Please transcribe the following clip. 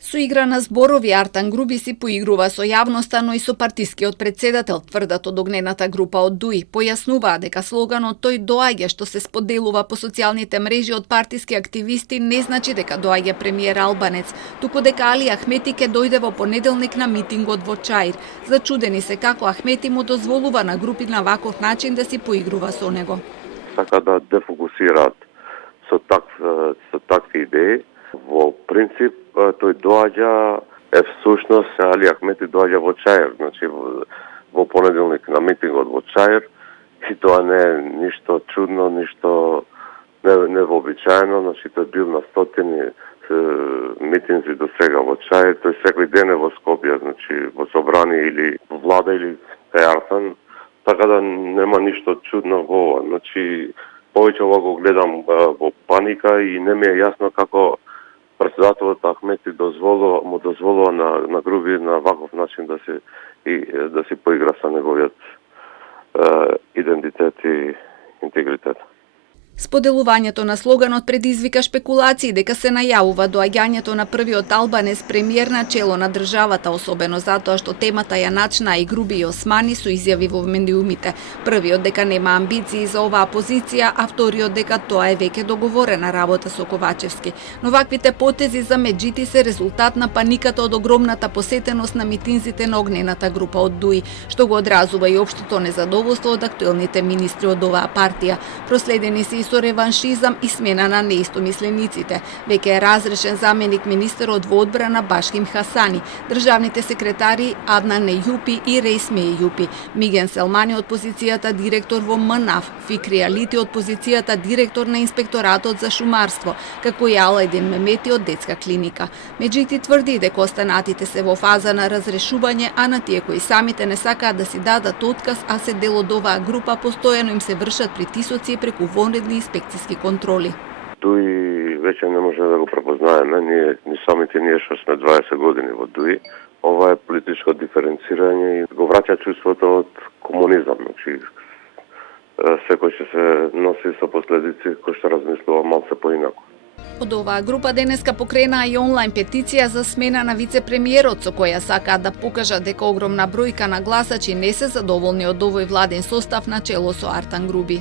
Со игра на зборови Артан Груби си поигрува со јавноста, но и со партискиот председател, тврдат од огнената група од ДУИ. Појаснуваа дека слоганот "Тој доаѓа", што се споделува по социјалните мрежи од партиски активисти, не значи дека доаѓа премиер албанец, туку дека Али Ахмети ќе дојде во понеделник на митингот во Чаир. Зачудени се како Ахмети му дозволува на групи на ваков начин да си поигрува со него. Така да дефокусираат со такви идеи. Во принцип, тој доаѓа, всушност Али Ахмети доаѓа во Чаир, значи во понеделник на митингот во Чаир, и тоа не е ништо чудно, ништо невообичаено, значи тој бил на стотини митинзи до сега во Чаир, тој секој ден е во Скопје, значи во собрание или во влада или кај Артан, така да нема ништо чудно во ова, значи повеќе ова го гледам во паника и не ми е јасно како председателот Ахмети му дозволува на Груби на ваков начин да се поигра со неговиот идентитет и интегритет. Споделувањето на слоганот предизвика шпекулации дека се најавува доаѓањето на првиот албанец премиер на чело на државата, особено затоа што темата ја начна и Груби и Османи со изјави во медиумите. Првиот дека нема амбиции за оваа позиција, а вториот дека тоа е веќе договорена работа со Ковачевски. Но ваквите потези за Меджити се резултат на паниката од огромната посетеност на митинзите на огнената група од ДУИ, што го одразува и општото незадоволство од актуелните министри од оваа партија. Проследени се со реваншизам и смена на неистомислениците. Веќе е разрешен заменик министерот во одбрана Башким Хасани, државните секретари Аднан Ејупи и Рейсме Ејупи, Миген Селмани од позицијата директор во МНАФ, Фикри Алити од позицијата директор на инспекторатот за шумарство, како и Алајдин Мемети од детска клиника. Меджити тврди дека останатите се во фаза на разрешување, а на тие кои самите не сакаат да си дадат отказ, а се дел од оваа група, постојано им се вршат притисоци преку вонредни инспекциски контроли. ДУИ веќе не може да го препознаеме, ни самите ние што сме 20 години во ДУИ. Ова е политичко диференцирање и го враќа чувството од комунизам. Значи, секој ќе се носи со последици кои што размислува малце поинаку. Од оваа група денеска покренаа и онлайн петиција за смена на вице-премиерот, со која сакаат да покажат дека огромна бројка на гласачи не се задоволни од овој владен состав на чело со Артан Груби.